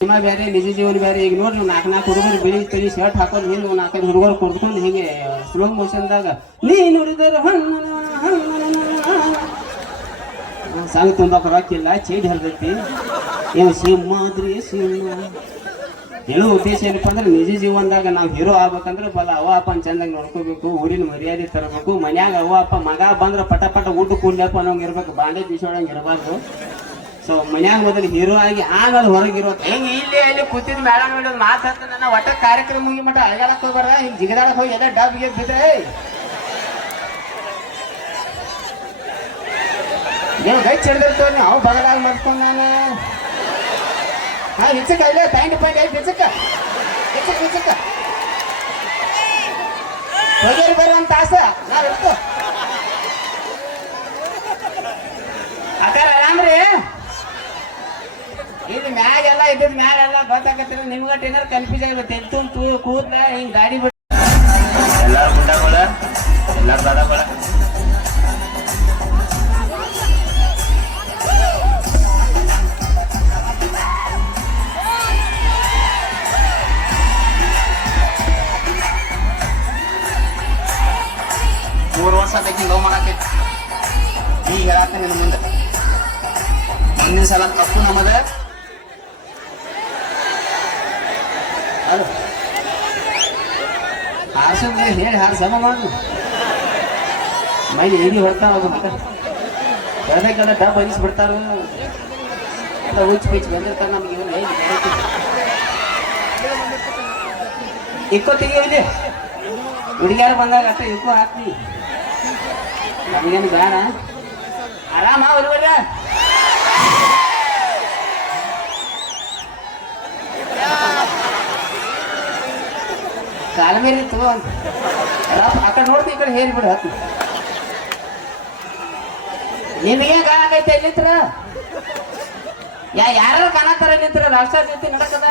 Cinema ಬೇರೆ ನಿಜ ಜೀವನ ಬೇರೆ ಈಗ ನೋಡ್ರಿ ನಾಲ್ಕು ನಾಲ್ಕು ಹುಡುಗರು ಬಿಳಿ ತರಿ ಶರ್ಟ್ ಹಾಕೊಂಡು ಹಿಂಗೆ ನಾಲ್ಕೈದು ಹುಡುಗರು ಕುಡ್ಕೊಂಡು ಹಿಂಗೆ ಸ್ಲೋ ಮೋಷನ್ದಾಗ ನೀ ನೋಡಿದ್ರೆ ಸಾಂಗ್ ತುಂಬ ರೊಕ್ಕಿಲ್ಲ ಚೀಡ್ ಹರಿದೈತಿ ಏನು ಸಿಂಹಾದ್ರಿ ಸಿಂಹ. ಹೇಳೋ ಉದ್ದೇಶ ಏನಪ್ಪ ಅಂದ್ರೆ ನಿಜ ಜೀವನದಾಗ ನಾವು ಹೀರೋ ಆಗ್ಬೇಕಂದ್ರೆ ಬಲ ಅವ ಅಪ್ಪನ ಚಂದಾಗಿ ನೋಡ್ಕೋಬೇಕು, ಊರಿನ ಮರ್ಯಾದೆ ತರಬೇಕು, ಮನ್ಯಾಗ ಅವ ಅಪ್ಪ, ಮಗ ಬಂದ್ರೆ ಪಟ ಪಟ ಊಟ ಕೂಡ್ಲಪ್ಪ ಅನ್ನೋಂಗೆ ಇರ್ಬೇಕು, ಬಾಂಡೆ ಬೀಸೋಳಂಗೆ ಇರಬಾರ್ದು. ಸೊ ಮನ್ಯಾಗ ಮೊದಲು ಹೀರೋ ಆಗಿ ಆಮೇಲೆ ಹೊರಗಿರೋ ಹೆಂಗೆ ಇಲ್ಲಿ ಅಲ್ಲಿ ಕೂತಿದ್ ಮೇಳ ಮೇಡಮ್ ಮಾತಾಡ್ತ ನನ್ನ ಒಟ್ಟ ಕಾರ್ಯಕ್ರಮ ಮುಗಿ ಮಟ ಅಳಗಾಡಕ್ ಹೋಗ್ಬಾರ ಹಿಂಗೆ ಜಿಗದಾಡಕ್ ಹೋಗಿ ಎಲ್ಲ ಡಬ್ಗೆ ಬಿದ್ರೆ ನೀವು ಗೈ ಚಿಡ್ದಿರ್ತವ ನೀವು ಅವು ಬಗಲಾಗ ಮಾಡ್ಕೊಂಡು ನಾನು. ಹಾ ಹಿಚ್ಚಕ್ಕ ಇಲ್ಲ, ಪ್ಯಾಂಟ್ ಪ್ಯಾಂಟ್ ಐತಿ ಹಿಚ್ಚಕ್ಕ ಹಿಚ್ಚಕ್ಕ ಹಿಚ್ಚಕ್ಕ ಹೋಗ್ಯಾರಿ ಬರ್ರಿ ಅಂತ ಆಸೆ. ನಾವು ಇರ್ತು ಅಕ್ಕಾರ ಆರಾಮ್ರಿ? ಇದು ಮ್ಯಾಗೆಲ್ಲ, ಇದ್ದದ್ ಮ್ಯಾಗೆಲ್ಲ ಗೊತ್ತಾಗತ್ತಿಲ್ಲ. ನಿಮ್ಗಟ್ ಏನಾರ ಕನ್ಫ್ಯೂಸ್ ಆಗಿರುತ್ತೆ ಎತ್ತು ತೂ ಕೂದ್ಲ, ಹಿಂಗ್ ಗಾಡಿ ಬಿಟ್ಟು ಎಲ್ಲಾರ ಮೂರು ವರ್ಷ ಬೇಕಿ ಲವ್ ಮಾಡಕ್ಕೆ. ಈಗ ಹೇಳಾಕ ನಿನ್ನ ಮುಂದೆ ಮುಂದಿನ ಸಲ ತಪ್ಪು ನಮ್ಮದ ಅದು ಹಾರ್ಸಂದ್ರೆ ಹೇಳಿ ಹಾರ್ಸಮ ಮಾಡು ಮೈ ಏನಿ ಹೊಡ್ತಾವ ಅದು ಕಡೆ ಡಬ್ ಅನಿಸ್ಬಿಡ್ತಾರ ಎಲ್ಲ ಪಿಚ್ ಬಂದಿರ್ತಾರೆ ನಮ್ಗೆ ಇವನು ಹೇಗೆ ಇಕ್ಕೋ ತೆಗಿಯೋಲಿ ಹುಡುಗಿಯಾರು ಬಂದಾಗ ಅಷ್ಟ ಇಕ್ಕೋ ಹಾಕ್ತಿ ನಮಗೇನು ಬೇಡ. ಆರಾಮ ಬರ್ಬೇಡ ಕಾಲ ಮೇಲೆ ಇತ್ತು. ಆ ಕಡೆ ನೋಡ್ತಿ ಈ ಕಡೆ ಹೇಳಿ ಬಿಡು, ಹತ್ತು. ನಿನಗೆ ಕಾಣಕೈತೆ ಎಲ್ಲಿತ್ರ ಯಾ ಯಾರು ಕಾಣತ್ತಾರ ನಿಂತ್ರ? ರಾಷ್ಟ್ರ ಜೊತೆ ನಡಕದ?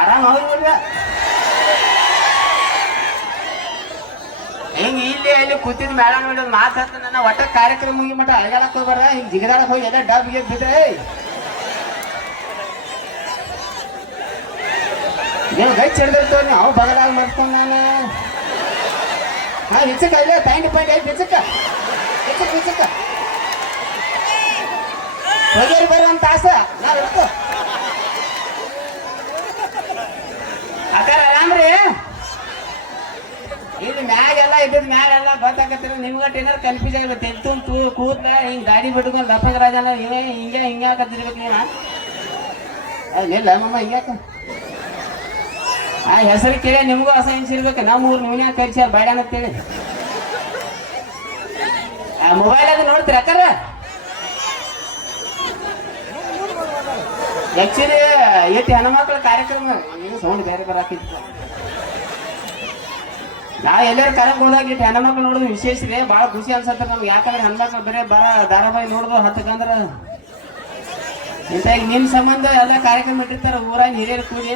ಆರಾಮ ಹೋಗ್ಬಿಡ್ರ ಹಿಂಗ ಇಲ್ಲಿ, ಅಲ್ಲಿ ಕೂತಿದ್ ಮೇಳ ನೋಡಿ ಮಾತಾಡ್ತ ನನ್ನ ಒಟ್ಟ ಕಾರ್ಯಕ್ರಮ ಮುಗಿ ಮಟ್ಟ ಅಳಗಾಡಕ್ ಹೋಗ್ಬಾರ ಹಿಂಗ್ ಜಿಗದಾಡಕ್ ಹೋಗಿ ಎಲ್ಲ ಡಬ್ ಗಿಬ್ ನೀವು ಗೈ ಚಿಡ್ದಿರ್ತವ ನೀವು ಅವು ಬಗಲಾಗ ಮಾಡ್ಕೊಂಡು ನಾನು. ಹಾ ಹಿಚ್ಚಕ್ಕ ಇಲ್ಲ ಪ್ಯಾಂಟ್ ಪ್ಯಾಂಟ್ ಐತಿ ಹಿಚ್ಚಕ್ಕ ಹಿಚ್ಚಕ್ಕ ಹೋಗ್ಯಾರಿ ಬರ್ರಿ ಒಂದು ತಾಸ. ನಾವು ಇರ್ತು ಅಕ್ಕಾರ ಆರಾಮ್ರಿ? ಇಲ್ಲಿ ಮ್ಯಾಗೆಲ್ಲ, ಇದ್ದದ್ ಮ್ಯಾಗೆಲ್ಲ ಗೊತ್ತಾಗತ್ತಿರ ನಿಮ್ಗಟ್ ಏನಾರು ಕನ್ಫ್ಯೂಸ್ ಎತ್ತು ತೂ, ಕೂದ್ಲ, ಹಿಂಗ್ ಗಾಡಿ ಬಿಟ್ಕೊಂಡು ಲಪಂಗ ರಾಜನ ಇವೇ ಹಿಂಗೆ ಹಿಂಗೆ ಹಾಕತ್ತಿರ್ಬೇಕು ನೀವ ಇಲ್ಲ ಮಮ್ಮ ಹಿಂಗ್ಯಾಕ ಆ ಹೆಸರು ಕೇಳಿ ನಿಮಗೂ ಅಸಹಿಸಿರ್ಬೇಕು ನಮ್ಮ ಊರು ನೀವ್ನ್ಯಾಕ ಕರ್ಸ್ಯಾರ ಬೇಡ ಅಂತೇಳಿ ಆ ಮೊಬೈಲ್ ಅದು ನೋಡ್ತೀರ ಅಕ್ಕಾರ? ಆಕ್ಚುಲಿ ಎತ್ತಿ ಹೆಣ್ಮಕ್ಳ ಕಾರ್ಯಕ್ರಮ ಸೌಂಡ್ ಬೇರೆ ಬರಾಕಿತ್ತು ನಾ ಎಲ್ಲರೂ ಕರೆಕ್ಟ್ ಹೋದಾಗ ಇಟ್ಟು ಹೆಣ್ಮಕ್ಳು ನೋಡೋದು ವಿಶೇಷ ರೀ. ಭಾಳ ಖುಷಿ ಅನ್ಸತ್ತೆ ನಮ್ಗೆ. ಯಾಕಂದ್ರೆ ಹೆಣ್ಮಕ್ಳು ಬರೀ ಬರ ಧಾರಾವಾಹಿ ನೋಡೋದು ಹತ್ತಕಂದ್ರ ಇಂಥ ಈಗ ನಿಮ್ ಸಂಬಂಧ ಎಲ್ಲ ಕಾರ್ಯಕ್ರಮ ಇಟ್ಟಿರ್ತಾರೆ, ಊರಾಗ ಹಿರಿಯರು ಕೂಡಿ.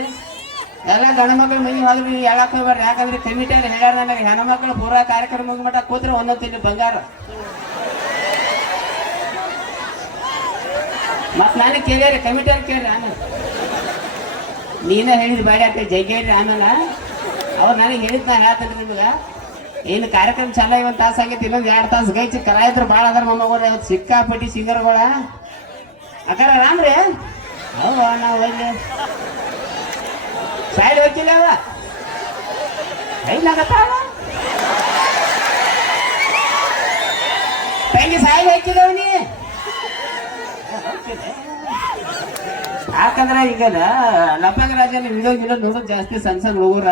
ಎಲ್ಲ ಗಂಡ ಮಕ್ಳು ಮನೆ ಹೋದ್ರಿ ಹೇಳಕ್ ಹೋಗ್ಬಾರ್ರಿ ಯಾಕಂದ್ರೆ ಕಮಿಟಿಯವ್ರು ಹೇಳ್ಯಾರ ನನಗೆ ಹೆಣ್ಮಕ್ಳು ಪೂರಾ ಕಾರ್ಯಕ್ರಮ ಮಟ್ಟ ಕೂತ್ರೆ ಒಂದೊಂದು ತಿಂಡಿ ಬಂಗಾರ. ಮತ್ತೆ ನಾನು ಕೇಳ್ಯಾರಿ ಕಮಿಟಿಯವ್ರು ಕೇಳ್ರಿ ಆಮೇಲೆ. ನೀನೇ ಹೇಳಿದ್ ಬೇಡ ಅಂತ ಜಗ್ಗೇರಿ ಆಮೇಲೆ. ಅವ್ರು ನನಗೆ ಹೇಳಿದ್ ನಾ ಹೇಳ್ತೇನೆ ನಿಮ್ಗೆ. ಏನು ಕಾರ್ಯಕ್ರಮ ಚಲ ಇವತ್ತು ತಾಸು ಆಗೈತಿ, ಇನ್ನೊಂದು ಎರಡು ತಾಸು ಗೈಚಿ ಕರ ಇದ್ರು ಭಾಳ ಅದ್ರ ಮೊಮ್ಮಗಳು ಇವತ್ತು ಸಿಕ್ಕಾಪಟ್ಟಿ ಸಿಂಗರ್ಗಳ. ಅಕಾರ ರಾಮ್ರಿ? ಅವ ನಾವು ಹೋಗಿ ಸೈಡ್ ಹೋಗಿಲ್ಲ ಅವ ಐಲಾಗತ್ತಾವ ತಂಗಿ ಸೈಡ್ ಹೋಗಿಲ್ಲ ನೀ ಯಾಕಂದ್ರೆ ಈಗ ಲಪಂಗ ರಾಜನ ವಿಡಿಯೋ ಗಿಡೋ ನೋಡೋದು ಜಾಸ್ತಿ ಸಣ್ಣ ಸಣ್ಣ ಹುಡುಗರ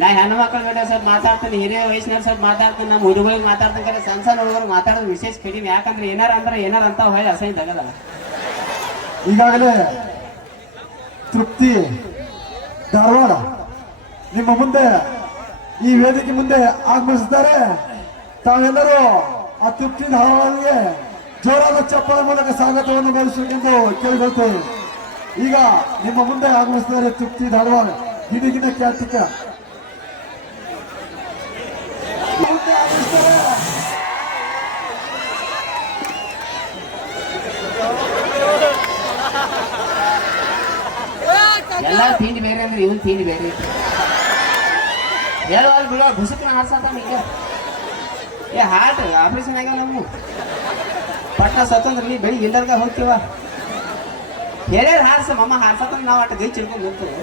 ನಾ ಹೆಣ್ಮಕ್ಳ ಬೇಡ ಸ್ವಲ್ಪ ಮಾತಾಡ್ತೀನಿ ಹಿರಿಯ ವಯಸ್ಸಿನ ಸ್ವಲ್ಪ ಮಾತಾಡ್ತೀನಿ ನಮ್ಮ ಹುಡುಗರಿಗೆ ಮಾತಾಡ್ತೀನಿ ಕರೆ ಸಣ್ಣ ಸಣ್ಣ ಹುಡುಗರು ಮಾತಾಡೋದು ವಿಶೇಷ ಕಡಿಮೆ ಯಾಕಂದ್ರೆ ಏನಾರ ಅಂದ್ರೆ ಏನಾರ ಅಂತ ಹೇಳಿ ಅಸಹ್ಯ ತಗದಲ್ಲ ಈಗಾಗಲೇ ತೃಪ್ತಿ ಧಾರವಾಡ. ನಿಮ್ಮ ಮುಂದೆ, ಈ ವೇದಿಕೆ ಮುಂದೆ ಆಗಮಿಸಿದ್ದಾರೆ. ತಾವೆಲ್ಲರೂ ಆ ತೃಪ್ತಿ ಧಾರವಾಡಗೆ ಜೋರಾದ ಚಪ್ಪಳ ಮೂಲಕ ಸ್ವಾಗತವನ್ನು ಬಯಸಬೇಕೆಂದು ಕೇಳಿಕೊಳ್ತೇವೆ. ಈಗ ನಿಮ್ಮ ಮುಂದೆ ಆಗಮಿಸಿದ್ದಾರೆ ತೃಪ್ತಿ ಧಾರವಾಡ. ಗಿಡಗಿನ ಖ್ಯಾತಿಕ ಮುಂದೆ ಆಗಮಿಸ್ತಾರೆ ಎಲ್ಲ ತಿಂಡಿ ಬೇರೆ ಅಂದ್ರೆ ಇವನ್ ತಿಂಡಿ ಬೇರೆ. ಹೇಳುವಾಗ ಬಿಡುವ ಬುಸಕ್ನ ಹಾರ್ಸತ್ತ ಈಗ. ಏ ಹಾಟ್ ಆಪರೇಷನ್ ಆಗ್ಯಾವ ನಮ್ಮ ಪಟ್ನ ಸ್ವತಂತ್ರ ನೀ ಬೆಳಿಗ್ಗೆ ಇಲ್ಲರ್ಗ ಹೋಗ್ತೀವ? ಹೇಳ್ಯಾರ ಹಾರ್ಸ, ಮಮ್ಮ ಹಾರ್ಸತ್ತ ನಾವು ಅಟ್ಟ ಗೈ ಚಿಡ್ಕೊಂಡು ಹೋಗ್ತೇವೆ.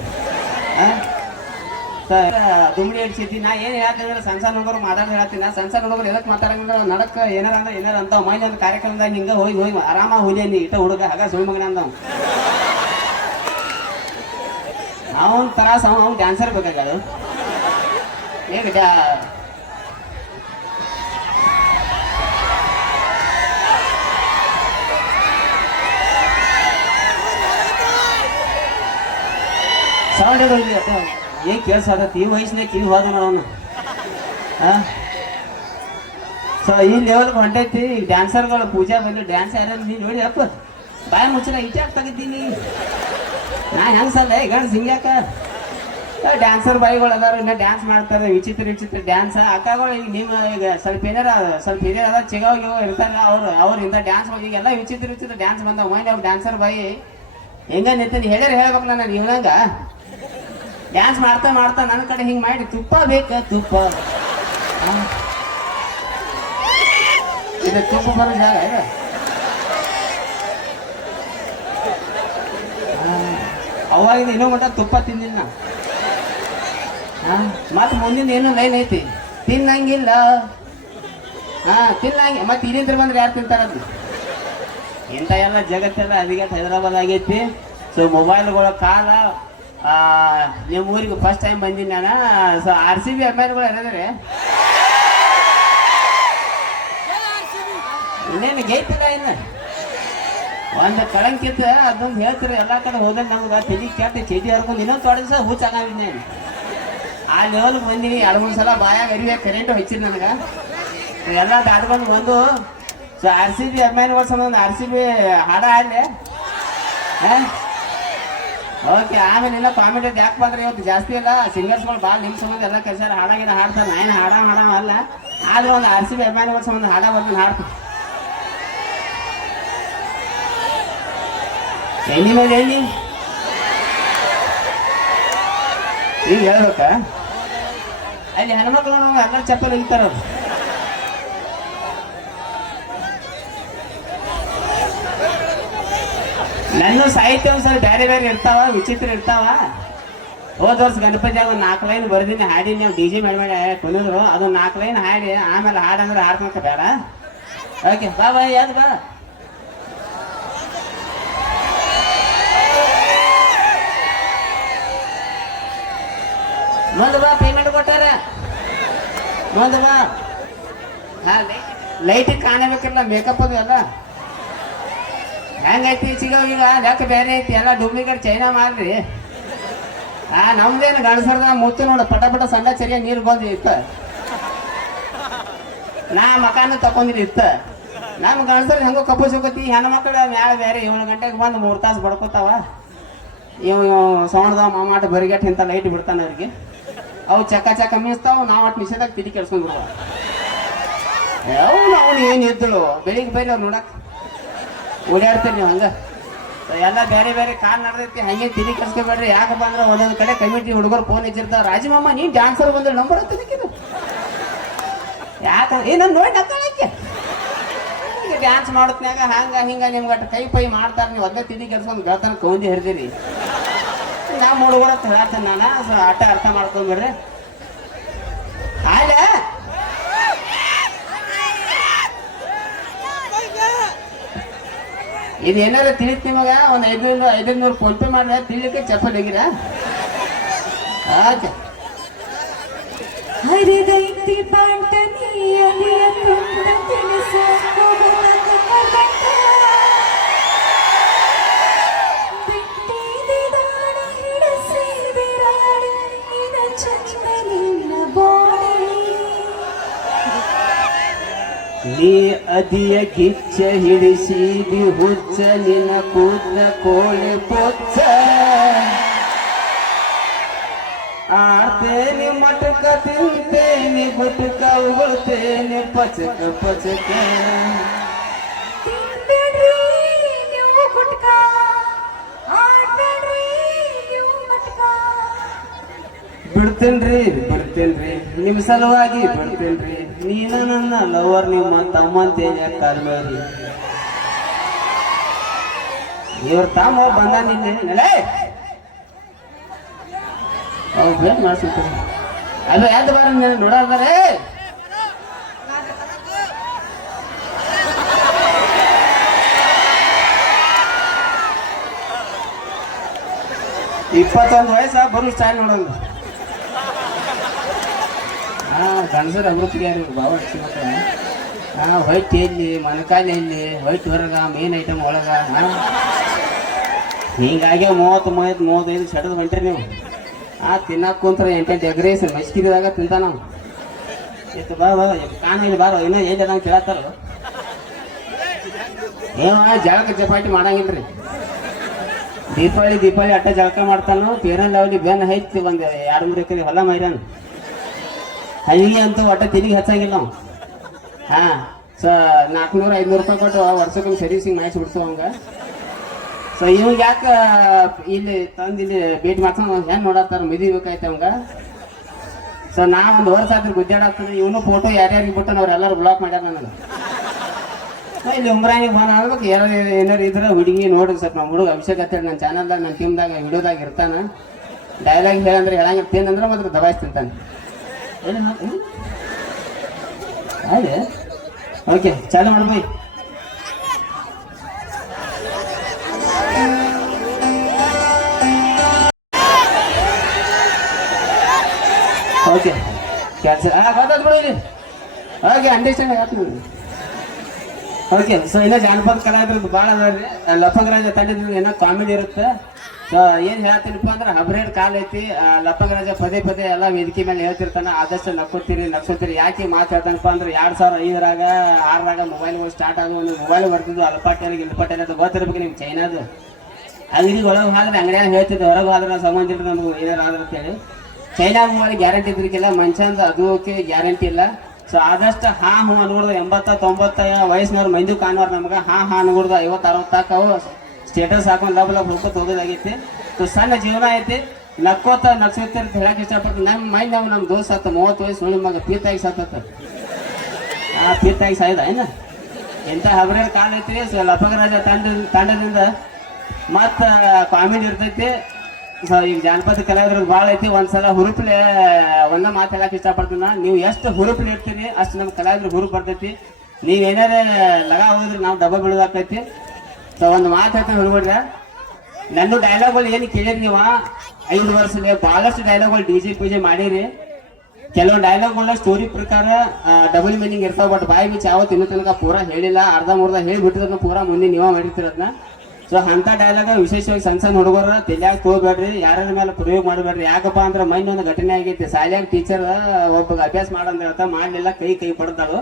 ದುಮ್ಡಿ ಹಿಡ್ಸಿದ್ದಿ ನಾ ಏನು ಹೇಳ್ತೀನಿ ಸಣ್ಣ ಸಣ್ಣ ಹುಡುಗರು ಮಾತಾಡ್ದು ಹೇಳ್ತೀನಿ ನಾ ಸಣ್ಣ ಸಣ್ಣ ಹುಡುಗರು ಎದಕ್ಕೆ ಮಾತಾಡಂಗಿಲ್ಲ ನಡಕ ಏನಾರ ಅಂದ್ರೆ ಏನಾರ ಅಂತ ಮೈಲಿ ಒಂದು ಕಾರ್ಯಕ್ರಮದಾಗ ಹಿಂಗೆ ಹೋಗಿ ಹೋಗಿ ಆರಾಮ ಹೋಲಿ ನೀ ಇಟ್ಟ ಹುಡುಗ, ಹಾಗ ಸುಳ್ಳು ಮಗನ ಅಂದವ್. ಅವನ್ ತರಾಸ ಅವ ಅವ್ನು ಡ್ಯಾನ್ಸರ್ ಬೇಕಾಗದು ಏ ಡ್ಯಾ ಸೌಂಡ್ ಹೋಗಿ ಅಪ್ಪ. ಏನ್ ಕೇಳ್ಸ ಈ ವಯಸ್ಸಿನ ಕಿವಿ ಹೋದ ಅವನು. ಹಾಂ ಸೊ, ಈ ಲೆವೆಲ್ ಹೊಂಟೈತಿ. ಡ್ಯಾನ್ಸರ್ಗಳು ಪೂಜಾ ಬಂದು ಡ್ಯಾನ್ಸ್ ಯಾರು ನೀನು ನೋಡಿ ಅಪ್ಪ. ಬಾಯಿ ಮುಚ್ಚನ ಇಟ್ಟಾಕ್ ತೆಗಿದ್ದೀನಿ ನಾ ಹೆಂಗ್ ಸಲ್ಲ ಗಂಡ ಸಿಂಗ್ಯಾಕ ಡ್ಯಾನ್ಸರ್ ಬಾಯಿಗಳು ಅದಾರ, ಇನ್ನ ಡ್ಯಾನ್ಸ್ ಮಾಡ್ತಾರೆ, ವಿಚಿತ್ರ ವಿಚಿತ್ರ ಡ್ಯಾನ್ಸ್ ಅಕ್ಕಗಳು ಈಗ ನಿಮ್ಮ ಈಗ ಸ್ವಲ್ಪ ಏನಾರ, ಸ್ವಲ್ಪ ಅದ ಚಿಗಾವ್ ಇರ್ತಾರಲ್ಲ ಅವ್ರು ಇಂಥ ಡ್ಯಾನ್ಸ್ ಈಗೆಲ್ಲ ವಿಚಿತ್ರ ವಿಚಿತ್ರ ಡ್ಯಾನ್ಸ್ ಬಂದ ಮೈಂಡ್ ಅವ್ರು ಡ್ಯಾನ್ಸರ್ ಬಾಯಿ? ಹೆಂಗ ನಿಂತೀನಿ? ಹೇಳ್ಯಾರ ಹೇಳ್ಬೇಕಲ್ಲ ನಾನು ಇವ್ನಂಗ. ಡ್ಯಾನ್ಸ್ ಮಾಡ್ತಾ ಮಾಡ್ತಾ ನನ್ನ ಕಡೆ ಹಿಂಗೆ ಮಾಡಿ, ತುಪ್ಪ ಬೇಕ, ತುಪ್ಪ. ಇದು ತುಪ್ಪ ಬರೋ ಜಾಗ ಇದು. ಅವಾಗ ಇನ್ನೂ ಮಟ್ಟ ತುಪ್ಪ ತಿಂದಿಲ್ಲ ನಾ. ಮತ್ತೆ ಮುಂದಿನ ಏನು ಲೈನ್ ಐತಿ? ತಿನ್ನಂಗಿಲ್ಲ. ಹಾ ತಿನ್ನಂಗ ಮತ್ತೆ ಇಲ್ಲಿಂದ ಬಂದ್ರೆ ಯಾರು ತಿಂತಾರದು ಇಂಥ ಎಲ್ಲ ಜಗತ್ತೆಲ್ಲ ಅದಕ್ಕೆ ಹೈದರಾಬಾದ್ ಆಗೈತಿ. ಸೊ ಮೊಬೈಲ್ಗಳ ಕಾಲ ಆ, ನಿಮ್ಮ ಊರಿಗೆ ಫಸ್ಟ್ ಟೈಮ್ ಬಂದೀನಿ ನಾನು. ಸೊ ಆರ್ ಸಿ ಬಿ ಅಭಿಮಾನಿಗಳು ಏನಾದ್ರೆ ಇನ್ನೇನು ಗೈತಿಲ್ಲ ಇನ್ನು ಒಂದು ಕಳಂಕಿತ್ತ ಅದೊಂದು ಹೇಳ್ತೀರಿ, ಎಲ್ಲ ಕಡೆ ಹೋದ್ರೆ ನಮ್ಗೆ ತಲೆ ಕೆಟ್ಟ ಚೀಟಿ ಹರ್ಕೊಂಡು ಇನ್ನೊಂದು ತೊಡಗಿಸ ಹೂ ಚೆನ್ನಾಗಿದ್ದೆ ಆ ಲೆವೆಲ್ಗೆ ಬಂದೀನಿ ಎರಡು ಮೂರು ಸಲ ಬಾಯಾಗ ಅರಿವೆ, ಕರೆಂಟ್ ಹಚ್ಚಿರಿ ನನಗೆ. ಎಲ್ಲ ದಾಟ್ಕೊಂಡು ಬಂದು, ಸೊ ಆರ್ ಸಿ ಬಿ ಅಭಿಮಾನಿಗಳ ಒಂದು ಆರ್ ಸಿ ಬಿ ಹಾಡ ಆಡಲಿ. ಓಕೆ, ಆಮೇಲೆ ಇಲ್ಲ ಕಾಮಿಡಿ ಯಾಕೆ ಬಂದ್ರೆ ಇವತ್ತು ಜಾಸ್ತಿ ಇಲ್ಲ ಸಿಂಗರ್ಸ್ಗಳು ಭಾಳ ನಿಮ್ಮ ಸಂಬಂಧ ಎಲ್ಲ ಕೆಲಸ ಹಾಡಾಗಿನ ಹಾಡ್ತಾರೆ, ನಾನು ಹಾಡ ಹಾಡ ಅಲ್ಲ ಆದ್ರೆ ಒಂದು ಆರ್ ಸಿ ಬಿ ಅಭಿಮಾನಿಗಳ ಒಂದು ಹಾಡ ಬಂದು ಹಾಡ್ತೀನಿ. ಎಣ್ಣಿ ಮೇಲೆ ಎಣ್ಣಿ ಈಗ ಹೇಳ್ಬೇಕ ಅಲ್ಲಿ ಹೆಣ್ಮಕ್ಳು ಎಲ್ಲ ಚಪ್ಪಲ್ ಇರ್ತಾರ ಅವ್ರು ನನ್ನ ಸಾಹಿತ್ಯ ಒಂದ್ಸಲ ಬೇರೆ ಬೇರೆ ಇರ್ತಾವ ವಿಚಿತ್ರ ಇರ್ತಾವ ಹೋದ ವರ್ಷ ಗಣಪತಿಯಾಗ ಒಂದು ನಾಲ್ಕು ಲೈನ್ ಬರ್ದಿನಿ ಹಾಡಿನಿ ನಾವು ಡಿ ಜಿ ಮಾಡಿ ಮಾಡಿ ಕುಣಿದ್ರು ಅದು ನಾಲ್ಕು ಲೈನ್ ಹಾಡಿ ಆಮೇಲೆ ಹಾಡಂದ್ರೆ ಹಾಡ್ಕೊಂತ ಬೇಡ ಓಕೆ ಬಾ ಬಾ ಯಾವ್ದು ಬಾ ಮುಂದೆ ಬಾ ಪೇಮೆಂಟ್ ಕೊಟ್ಟಾರ. ಮುಂದೆ ಬಾ. ಲೈಟಿಗೆ ಲೈಟ್ ಕಾಣಬೇಕಿಲ್ಲ ಮೇಕಪ್ ಅದು ಎಲ್ಲ. ಹೆಂಗೈತಿ ಸಿಗೋ ಈಗ? ಲೆಕ್ಕ ಬೇರೆ ಐತಿ? ಎಲ್ಲ ಡೂಪ್ಲಿಕೇಟ್ ಚೈನಾ ಮಾಡ್ರಿ ಆ, ನಮ್ದೇನು ಗಣಸರ್ದ ಮುತ್ತು ನೋಡ, ಪಟ ಪಟ ಸಣ್ಣ ಸರಿಯಾಗಿ ನೀರು ಬಂದು ಇತ್ತ. ನಾ ಮಕಾನ ತಕೊಂಡಿದ್ ಇತ್ತ. ನಮ್ಮ ಗಣಸರ್ ಹೆಂಗೋ ಕಪ್ಪು ಸಿಗತಿ ಹೆಣ್ಣು ಮಕ್ಕಳು ಮ್ಯಾಲ ಬೇರೆ ಏಳು ಗಂಟೆಗೆ ಬಂದು ಮೂರು ತಾಸು ಬಡ್ಕೋತಾವ. ಇವ್ ಇವ್ ಸೌಂಡ್ದ ಮಾಮಾಟ ಬರಿಗಟ್ಟು ಇಂಥ ಲೈಟ್ ಬಿಡ್ತಾನೆ ಅವ್ರಿಗೆ. ಅವು ಚಕ್ಕ ಚಕ್ಕ ಮೀಸ್ತಾವ, ನಾವು ಅಟ್ ನಿಷೇಧಾಗ ತಿಳಿ ಕೆಡ್ಸ್ಕೊಂಡ್ಬಿಡುವ ಅವ್ನು, ಅವನು ಏನು ಇದ್ದಳು ಬೆಳಿಗ್ಗೆ ಬೈಲಿ ಅವ್ರು ನೋಡಕ್. ಓಡಾಡ್ತೀರಿ ನೀವು ಹಂಗ. ಎಲ್ಲ ಬೇರೆ ಬೇರೆ ಕಾಲ್ ನಡೆದೈತಿ, ಹಂಗೆ ತಿಳಿ ಕೆಡ್ಸ್ಕೊಬೇಡ್ರಿ. ಯಾಕಪ್ಪ ಅಂದ್ರೆ ಒಂದೊಂದು ಕಡೆ ಕಮಿಟಿ ಹುಡುಗರು ಫೋನ್ ಹಚ್ಚಿರ್ತಾವ. ರಾಜಮಾಮ, ನೀನ್ ಡ್ಯಾನ್ಸರ್ ಬಂದ್ರೆ ನಂಬರ್ ಹತ್ತಿದಕ್ಕಿದು ಯಾಕ ಏನ ನೋಡಿ ನಕ್ಕಳಕ್ಕೆ. ಡ್ಯಾನ್ಸ್ ಮಾಡತ್ನಾಗ ಹಂಗ ಹಿಂಗ ನಿಮ್ಗೆ ಕೈ ಪೈ ಮಾಡ್ತಾರ, ನೀವು ಅದೇ ತಿಳಿ ಕೆಡ್ಸ್ಕೊಂಡು ಗೆಳತನ ಕೌಂದಿ ಹಿಡ್ದಿರಿ ನಮ್ಮ ಹುಡುಗರ ಹೇಳತ್ತೇನೆ ನಾನು ಆಟ ಅರ್ಥ ಮಾಡ್ಕೊಂಡ್ಬಿಡ್ರಿ ಆಯ್ಲ? ಇದು ಏನಾರ ತಿಳಿತ್ ನಿಮಗ? ಒಂದು ಐದ್ನೂರು, ಐದೈನೂರು ಫೋನ್ ಪೇ ಮಾಡಿದ್ರೆ ತಿಳಿಲಿಕ್ಕೆ ಚಪ್ಪಲ್ ಹೋಗಿರ? ಬಾಂಟನಿಯಲಿಯ ತುಂಬ ನೀ ಅದಿಯ ಕಿಚ್ಚ ಹಿಡಿಸಿದಿ ಹುಚ್ಚ ನಿನ್ನ ಕೂತ ಕೋಳಿ ಪೊಚ್ಚ. ಆಡ್ತೇನೆ ಮಟಕ ತಿಂತೇನೆ ಗುಟಕ ಉಗುಳ್ತೇನೆ ಪಚಕ ಪಚಕ. ಬಿಡ್ತೇನ್ರಿ ಬಿಡ್ತೇನ್ರಿ. ನಿಮ್ ಸಲುವಾಗಿ ಬಿಡ್ತೇನ್ರಿ. ನೀನ ನನ್ನ ಲವರ್, ನಿಮ್ಮ ತಮ್ಮ ಅಂತ ಕಾಲ್ಮೇರಿ ಇವ್ರ ತಮ್ಮ ಬಂದ ನಿನ್ನೆ ಮಾಡ್ಸಿರ್ತಾರೆ ಅದು ಯಾವ್ದು ಬಾರ ನೋಡಾರ್ದಾರೆ ಇಪ್ಪತ್ತೊಂದು ವಯಸ್ಸ ಬರು ಸ್ಟ್ಯಾಂಡ್ ನೋಡಂಗ ಹಾ ಗಂಡಸರ ಯಾರು ಬಾವ ಹಾಂ ಹೊಯ್ತು ಎಲ್ಲಿ ಮನಕಾಲಿ ಎಲ್ಲಿ, ಹೊಯ್ತು ಹೊರಗ ಮೇನ್ ಐಟಮ್ ಒಳಗ ಹಾಂ ಹಿಂಗಾಗಿ ಮೂವತ್ತು ಮೂವತ್ತು ಮೂವತ್ತೈದು ಸೆಟದ ಹೊಂಟ್ರಿ ನೀವು. ಆ ತಿನ್ನಕ್ಕೆ ಕುಂತ್ರ ಎಂಟೆಂಟು ಎಗ್ರೇಸ್ ಮೆಸ್ಕಿದಾಗ ತಿಂತ ನಾವು. ಇತ್ತು ಬಾ ಬಾ ಇಲ್ಲಿ ಬಾರೋ, ಇನ್ನೂ ಏನು ಜನ ಕೇಳತ್ತಾರ. ಏನು ಜಳಕ ಚಪಾಟಿ ಮಾಡಂಗಿಲ್ರಿ. ದೀಪಾವಳಿ ದೀಪಾವಳಿ ಅಟ್ಟ ಜಳಕ ಮಾಡ್ತಾನು ಪೇರನ್ ಲೆವೆಲಿ ಬೆನ್ ಹೈತಿ ಒಂದ್ ಎರಡು ಮೂರು ಎಕರೆ ಹೊಲ ಮೈರಾನ್ ಹಳ್ಳಿಗೆ ಅಂತೂ ಒಟ್ಟ ತಿರುಗಿ ಹಚ್ಚಾಗಿಲ್ಲ ನಾವು. ಹಾ, ಸೊ ನಾಲ್ಕುನೂರ, ಐದ್ನೂರು ರೂಪಾಯಿ ಕೊಟ್ಟು ವರ್ಷಕ್ಕೊಂದು ಸರ್ವಿಸಿಂಗ್ ಮಾಡಿಸಿ ಬಿಡ್ತು ಅವಂಗ. ಸೊ ಇವಾಗ ಯಾಕೆ, ಇಲ್ಲಿ ತಂದು ಇಲ್ಲಿ ಭೇಟಿ ಮಾಡ್ಕೊಂಡು ಹೆಂಗ್ ನೋಡತ್ತಾರ ಮಿದಿಬೇಕಾಯ್ತು ಅವಂಗ. ಸೊ ನಾ ಒಂದು ವರ್ಷ ಆದ್ರೆ ಗುದ್ದಾಡಾಗ್ತದೆ ಇವನು ಫೋಟೋ ಯಾರ್ಯಾರಿಗೆ ಬಿಟ್ಟು ಅವ್ರೆಲ್ಲರೂ ಬ್ಲಾಕ್ ಮಾಡ್ಯಾರ ನನಗೆ ಇಲ್ಲಿ ಉಮ್ರಾನಿಗೆ ಫೋನ್ ಆಗ್ಬೇಕು ಯಾರು ಏನಾರು ಇದ್ರೆ ಹುಡುಗಿ ನೋಡಿ ಸ್ವಲ್ಪ ನಮ್ಮ ಹುಡುಗ ಅಭಿಷೇಕ್ ಅಂತೇಳಿ ನನ್ನ ಚಾನಲ್ದಾಗ ನನ್ನ ಟೀಮ್ದಾಗ ವಿಡಿಯೋದಾಗ ಇರ್ತಾನೆ. ಡೈಲಾಗ್ ಹೇಳಂದ್ರೆ ಹೇಳಂಗಿರ್ತೇನೆ ಅಂದ್ರೆ ಮಾತ್ರ ದಬಾಯಿಸಿ ತಿಂತಾನೆ ಏನು ಮಾತು? ಓಕೆ ಚಾಲು ಮಾಡ್ಬೈ ಓಕೆ ಕ್ಯಾನ್ಸಲ್ ಗೊತ್ತಾದ್ ಬಿಡು ಇಲ್ಲಿ. ಓಕೆ ಅಂಡರ್ಸ್ಟ್ಯಾಂಡ್ ಆಯ್ತು ಓಕೆ ಸೊ ಏನೋ ಜಾನಪದ ಕಲಾವಿದ್ರದ್ದು ಭಾಳ ಅದಾವ್ರಿ ಲಫಂಗರಾಜ ತಂಡದಿಂದ ಏನೋ ಕಾಮಿಡಿ ಇರುತ್ತೆ. ಏನ್ ಹೇಳ್ತೀನಪ್ಪ ಅಂದ್ರೆ ಹಬ್ರೇಡ್ ಕಾಲ್ ಐತಿ ಲಪ್ಪಗರಾಜ ಪದೇ ಪದೇ ಎಲ್ಲ ವೇದಿಕೆ ಮೇಲೆ ಹೇಳ್ತಿರ್ತಾನ, ಆದಷ್ಟು ನಕ್ಕೋತೀರಿ ನಕ್ಕೋತೀರಿ. ಯಾಕೆ ಮಾತು ಹೇಳ್ತಾನಪ್ಪ ಅಂದ್ರೆ ಎರಡ್ ಸಾವಿರ ಐದರಾಗ, ಆರರಾಗ ಮೊಬೈಲ್ಗಳು ಸ್ಟಾರ್ಟ್ ಆಗೋ ಒಂದು ಮೊಬೈಲ್ ಬರ್ತಿದ್ವು ಅಲ್ಪಾಟೇರಿಗೆ ಇಲ್ಪಾಟೇರಿ ಅದು ಗೊತ್ತಿರ್ಬೇಕು ನಿಮ್ಗೆ ಚೈನಾದು ಅಂಗಡಿ ಒಳಗೆ ಹೋದ್ರೆ ಅಂಗಡಿಯಾಗ ಹೇಳ್ತಿದ್ದೆ, ಹೊರಗೆ ಹೋದ್ರೆ ಸಂಬಂಧ ಇಲ್ಲ ನಮ್ಗೆ, ಏನಾರು ಆದ್ರೆ ಅಂತೇಳಿ. ಚೈನಾ ಮೊಬೈಲ್ ಗ್ಯಾರಂಟಿ ಇದ್ರಿಗಿಲ್ಲ ಮನುಷ್ಯಂದು ಅದಕ್ಕೆ ಗ್ಯಾರಂಟಿ ಇಲ್ಲ. ಸೊ ಆದಷ್ಟು ಹಾ, ಹೂ ಅನ್ಗೂಡ್ದು ಎಂಬತ್ತ ತೊಂಬತ್ತ ವಯಸ್ಸಿನವ್ರು ಮಂದಿ ಕಾಣೋರು ನಮ್ಗೆ, ಹಾ ಹಾ ಅನ್ಗೂಡ್ದು ಐವತ್ತು ಅರವತ್ತಾಕ ಅವು. ಸ್ಟೇಟಸ್ ಹಾಕೊಂಡು ಲಬ್ ಲಬ್ ಹುಡ್ಕೋತ ಹೋಗೋದಾಗೈತಿ ಸೊ ಸಣ್ಣ ಜೀವನ ಐತಿ. ನಕ್ಕೋತ ನಕ್ಸೋತ ಅಂತ ಹೇಳಕ್ಕೆ ಇಷ್ಟಪಡ್ತೀನಿ. ನಮ್ಮ ಮೈಂಡ್ ನಾವು ನಮ್ಮ ದೋಸ್ತ ಸತ್ತ ಮೂವತ್ತು ವಯಸ್ಸು ಸುಳ್ಳು ಮಗ ಪೀತಾಗಿ ಸತ್ತ ಆ ಪೀತಾಗಿ ಸಾಯ್ದ, ಏನ? ಎಂಥ ಹಬ್ರೇಡ್ ಕಾಲ ಐತ್ರಿ. ಸೊ ಲಪಗರಾಜ ತಂಡ ತಂಡದಿಂದ ಮತ್ತ ಕಾಮಿಡಿ ಇರ್ತೈತಿ. ಸೊ ಈಗ ಜಾನಪದ ಕಲಾವಿದ್ರ ಭಾಳ ಐತಿ. ಒಂದ್ಸಲ ಹುರುಪ್ಲೆ, ಒಂದ ಮಾತು ಹೇಳಕ್ಕೆ ಇಷ್ಟಪಡ್ತೀನಿ. ನೀವು ಎಷ್ಟು ಹುರುಪ್ಲೆ ಇರ್ತೀರಿ ಅಷ್ಟು ನಮ್ಮ ಕಲಾವಿದ್ರ ಹುರುಪ್ ಬರ್ತೈತಿ. ನೀವೇನಾರ ಲಗ ಹೋದ್ರೆ ನಾವು ಡಬ್ಬ ಬೀಳೋದಾಕೈತಿ ಸೊ ಒಂದು ಮಾತು ಹೇಳ್ತಾನೆ ನನ್ನ ಡೈಲಾಗ್ಗಳು ಏನು ಕೇಳಿರಿ ನೀವು? ಐದು ವರ್ಷದಲ್ಲಿ ಬಹಳಷ್ಟು ಡೈಲಾಗ್ಗಳು ಡಿ ಜೆ ಪೂಜೆ ಮಾಡಿರಿ. ಕೆಲವೊಂದು ಡೈಲಾಗ್ಗಳನ್ನ ಸ್ಟೋರಿ ಪ್ರಕಾರ ಡಬಲ್ ಮೀನಿಂಗ್ ಇರ್ತಾವ ಬಟ್ ಬಾಯಿ ಬಿಚ್ಚ ಯಾವತ್ತು ಇನ್ನೂ ತನಕ ಪೂರ ಹೇಳಿಲ್ಲ. ಅರ್ಧ ಮುರ್ಧ ಹೇಳಿ ಪೂರ ಮುಂದೆ ನೀವ ಮಾಡಿರ್ತಿರೋದನ್ನ ಸೊ ಅಂತ ಡೈಲಾಗ ವಿಶೇಷವಾಗಿ ಸಣ್ಣ ಸಣ್ಣ ಹುಡುಗರ ತಲೆಯಾಗ ತೋಬೇಡ್ರಿ ಯಾರ ಮೇಲೆ ಪ್ರಯೋಗ ಮಾಡಬೇಡ್ರಿ. ಯಾಕಪ್ಪ ಅಂದ್ರೆ ಮೈನ್ ಒಂದು ಘಟನೆ ಆಗೈತಿ. ಶಾಲ್ಯಾಗ ಟೀಚರ್ ಒಬ್ಬ ಅಭ್ಯಾಸ ಮಾಡಂತ ಮಾಡ್ಲಿಲ್ಲ, ಕೈ ಕೈ ಪಡ್ತಾಳು.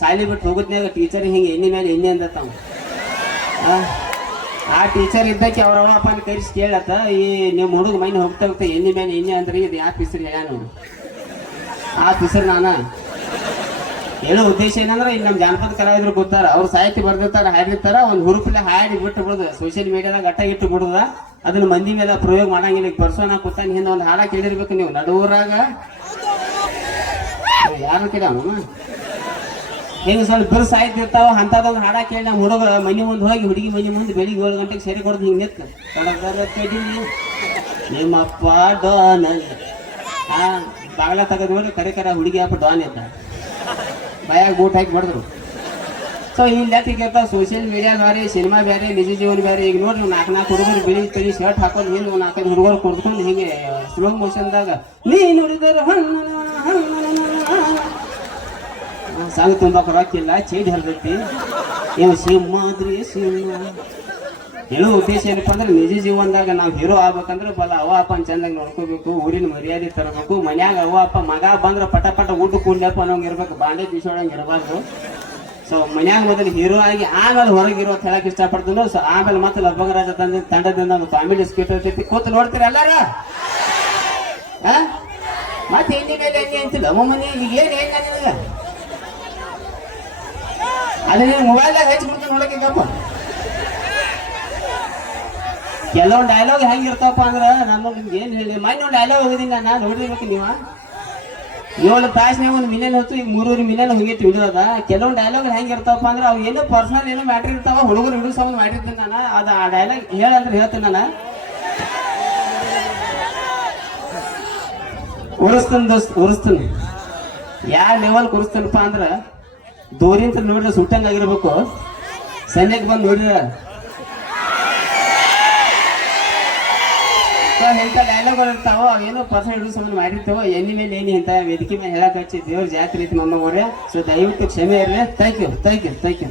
ಶಾಲೆ ಬಿಟ್ಟು ಹೋಗುದ್ನಾಗ ಟೀಚರ್ ಹಿಂಗೆ ಎಣ್ಣೆ ಮೇಲೆ ಎಣ್ಣೆ ಅಂದತ್ತಾವ. ಆ, ಟೀಚರ್ ಇದ್ದಕ್ಕೆ ಅವ್ರ ಅಪ್ಪನ ಕರೆಸಿ ಕೇಳತ್ತ. ಈ ನಿಮ್ಮ ಹುಡುಗ ಮೈನ್ ಹೋಗ್ತಾ ಹೋಗ್ತಾ ಎಣ್ಣೆ ಮೇಲೆ ಎಣ್ಣೆ ಅಂದ್ರೆ ಇದು ಯಾಕೆ ಹೆಸರು ಹೇಳ್ಯಾನು ಆ ಪಿಸರ್ ನಾನ? ಹೇಳೋ ಉದ್ದೇಶ ಏನಂದ್ರೆ ಈಗ ನಮ್ಮ ಜಾನಪದ ಕಲಾವಿದ್ರು ಗೊತ್ತಾರ ಅವ್ರು ಸಾಹಿತ್ಯ ಬರ್ದಿರ್ತಾರ ಹಾಡಿರ್ತಾರ ಒಂದು ಹುರುಪಿಲ್ಲ ಹಾಡಿ ಬಿಟ್ಟು ಬಿಡುದು. ಸೋಷಿಯಲ್ ಮೀಡಿಯಾದಾಗ ಗಟ್ಟ ಇಟ್ಟು ಬಿಡುದ. ಅದನ್ನ ಮಂದಿ ಮೇಲೆ ಪ್ರಯೋಗ ಮಾಡಂಗಿಲ್ಲ. ಪರ್ಸೋನ ಕೂತಾನ ಹಿಂದೆ ಒಂದು ಹಾಡ ಕೇಳಿರ್ಬೇಕು ನೀವು. ನಡುವರಾಗ ಯಾರು ಕೇಳಮ್ಮ ಹೆಂಗ ಸ್ವಲ್ಪ ಬಿರು ಸಾಯ್ತಿರ್ತಾವ ಇರ್ತಾವ ಅಂತದೊಂದು ಹಾಡ ಕೇಳಿ ನಮ್ಮ ಹುಡುಗ ಮನೆ ಮುಂದೆ ಹೋಗಿ ಹುಡುಗಿ ಮನೆ ಮುಂದೆ ಬೆಳಿಗ್ಗೆ ಏಳು ಗಂಟೆಗೆ ಸೇರಿ ಕೊಡೋದು ಹಿಂಗೆ ನಿಂತು ನಿಮ್ಮಪ್ಪ ಡಾನ್ ಹಾ, ಬಾಗ್ಲ ತೆಗೆದು ನೋಡಿ ಕರೆ ಕರೆ ಹುಡುಗಿ ಅಪ್ಪ ಡಾನ್ ಇದ್ದ. ಬಾಯಾಗ ಬೂಟ್ ಹಾಕಿ ಬಡಿದ್ರು ಸೊ ಇರ್ತಾವ ಸೋಷಿಯಲ್ ಮೀಡಿಯಾ ಬೇರೆ ಸಿನಿಮಾ ಬೇರೆ, ನಿಜ ಜೀವನ ಬೇರೆ, ಈಗ ನೋಡಿ ನಾಲ್ಕು ನಾಲ್ಕು ಹುಡುಗರು ಬಿಳಿ ತಿಳಿ ಶರ್ಟ್ ಹಾಕೊಂಡು ಹಿಂದೆ ನಾಲ್ಕೈದು ಹುಡುಗರು ಕುಡ್ಕೊಂಡು ಹಿಂಗೆ ಸ್ಲೋ ಮೋಷನ್ದಾಗ ನೀ ನೋಡಿದರೆ ಸಾಂಗ್ ತುಂಬಾಕ ರೊಕ್ಕಿಲ್ಲ ಚೇಂಜ್ ಹರಿದೈತಿ. ಏನು ಸಿಂಹಾದ್ರಿ ಸಿಂಹ ಹೇಳೋ ಉದ್ದೇಶ ಏನಪ್ಪ ಅಂದ್ರೆ ನಿಜ ಜೀವನದಾಗ ನಾವು ಹೀರೋ ಆಗ್ಬೇಕಂದ್ರೆ ಬಲ ಅವ ಅಪ್ಪನ ಚಂದಾಗಿ ನೋಡ್ಕೋಬೇಕು, ಊರಿನ ಮರ್ಯಾದೆ ತರಬೇಕು, ಮನ್ಯಾಗ ಅವ ಅಪ್ಪ, ಮಗ ಬಂದ್ರೆ ಪಟ ಪಟ ಊಟ ಕೂಡ್ಲಪ್ಪ ಅನ್ನೋಂಗೆ ಇರ್ಬೇಕು, ಬಾಂಡೆ ಬೀಸೋಳಂಗೆ ಇರಬಾರ್ದು. ಸೊ ಮನ್ಯಾಗ ಮೊದಲು ಹೀರೋ ಆಗಿ ಆಮೇಲೆ ಹೊರಗಿರೋ ಅಂತ ಹೇಳಕ್ ಇಷ್ಟಪಡ್ತೀನಿ. ಸೊ ಆಮೇಲೆ ಮತ್ತೆ ಲಬ್ಬಂಗರಾಜ ತಂದ ತಂಡದಿಂದ ಒಂದು ಫ್ಯಾಮಿಲಿ ಸ್ಕಿಟ್ ಇರ್ತೈತಿ. ಕೂತು ನೋಡ್ತೀರ ಎಲ್ಲಾರ? ಮತ್ತೆ ಎಣ್ಣೆ ಮೇಲೆ ಅಂತಿಲ್ಲ. ಮನೆ ಈಗ ಏನು ಅದನ್ನ ಮೊಬೈಲ್ದಾಗ ಹಚ್ಚಿ ಬಿಡ್ತೀನಿ ನೋಡಕ್ಕೆಪ್ಪ ಕೆಲವೊಂದು ಡೈಲಾಗ್ ಹೆಂಗಿರ್ತಾವಪ್ಪ ಅಂದ್ರೆ ನಾನು ನಿಮ್ಗೆ ಏನು ಹೇಳಿ ಮೊನ್ನೆ ಒಂದು ಡೈಲಾಗ್ ಹೋಗಿದ್ದೀನಿ ನಾನು ನೋಡಿರ್ಬೇಕು ನೀವು. ಏಳು ತಾಸ್ನಾಗ ಒಂದು ಮಿಲಿಯನ್ ಹೊತ್ತು ಈಗ ಮೂರೂರು ಮಿಲಿಯನ್ ಹೋಗೈತಿ ಹಿಡಿದದ ಕೆಲವೊಂದು ಡೈಲಾಗ್ ಹೆಂಗಿರ್ತಾವಪ್ಪ ಅಂದ್ರೆ ಅವು ಏನೋ ಪರ್ಸನಲ್ ಏನೋ ಮ್ಯಾಟ್ರ್ ಇರ್ತಾವ, ಹುಡುಗರು ಹಿಡಿದು ಸಂಬಂಧ ಮಾಡಿರ್ತೀನಿ ನಾನು. ಅದು ಆ ಡೈಲಾಗ್ ಹೇಳಂದ್ರೆ ಹೇಳ್ತೀನಿ ನಾನು. ಉರಿಸ್ತೀನಿ ದೋಸ್ತ್, ಉರಿಸ್ತೀನಿ. ಯಾವ ಲೆವೆಲ್ ಕುರಿಸ್ತೀನಪ್ಪ ಅಂದ್ರೆ ದೂರಿಂದ ನೋಡಿದ್ರೆ ಸುಟ್ಟಂಗ್ ಆಗಿರ್ಬೇಕು. ಸನ್ಯಕ್ಕೆ ಬಂದು ನೋಡಿದ್ರ? ಇಂಥ ಡೈಲಾಗ್ ಇರ್ತಾವ ಏನೋ ಪರ್ಸೆಂಟ್ ಸಂಬಂಧ ಮಾಡಿರ್ತಾವ, ಎಣ್ಣೆ ಮೇಲೆ ಏನಿ ಅಂತ ವೇದಿಕೆ ಮೇಲೆ ಹೇಳಕ್ ಹಚ್ಚಿ ದೇವ್ರ ಜಾತ್ರೆ ಐತಿ ನಮ್ಮ ಊರೇ ಸೊ ದಯವಿಟ್ಟು ಕ್ಷಮೆ ಇರಲಿ. Thank you thank you thank you